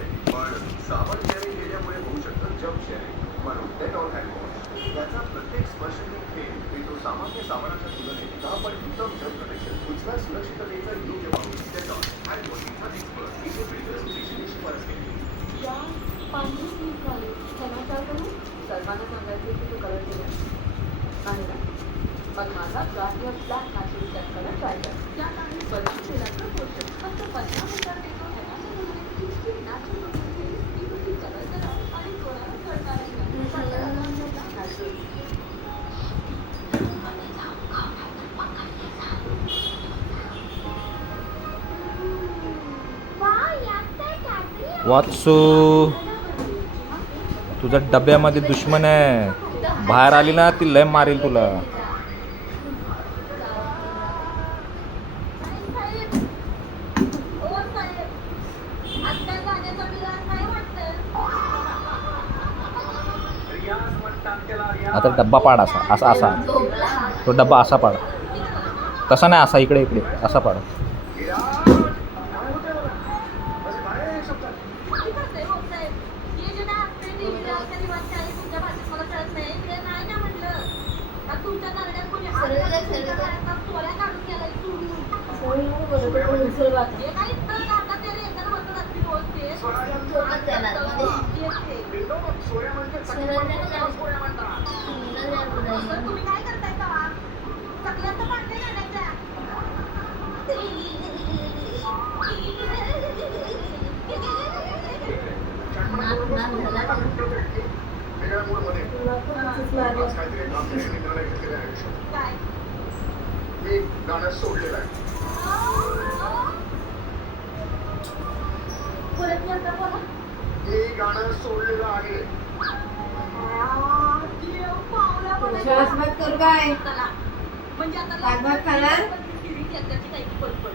आहे, पण साबण शेअरिंग केल्यामुळे होऊ शकतं जंप शेअरिंग. म्हणून डेटॉल हँडवॉश याचा प्रत्येक स्पर्शनीय थेंब देतो सामान्य साबणाच्या तुलनेत 10 पट उत्तम जंप प्रोटेक्शन. उजव्या सुरक्षिततेचं योग्य पाऊल. डेटॉल हँडवॉश इथं एक्सपर्ट इथे फिल्टर असोसिएशनने शिफारस केली. या पांढरी स्लीप घालून त्यांना काय करू? सर्वांना सांगायचे की तू कलर केला नाही ना, मग माझा ब्लॅक या black matching set colour try कर. त्या काही बदल केला तर पोषक फक्त 50,000 देतो. नॅचरल कलर करा आणि कोणाला करणार वात्सू, तुझ्या डब्यामध्ये दुश्मन आहे. बाहेर आली ना ती लय मारेल तुला. आता डब्बा पाड असा असा असा तो डब्बा असा पाड. तसा नाही, असा इकडे इकडे असा पाड. तुम्ही काय करताय का? चकल्याचं भांडे घालायच्या. काय? मी गाणं सोडलेलं आहे. परत एकदा बोला. मी गाणं सोडलेलं आहे. देव पावला म्हणे. श्वास मत करू काय? चला. म्हणजे आता ताकद खाणार? त्याची काही पडपड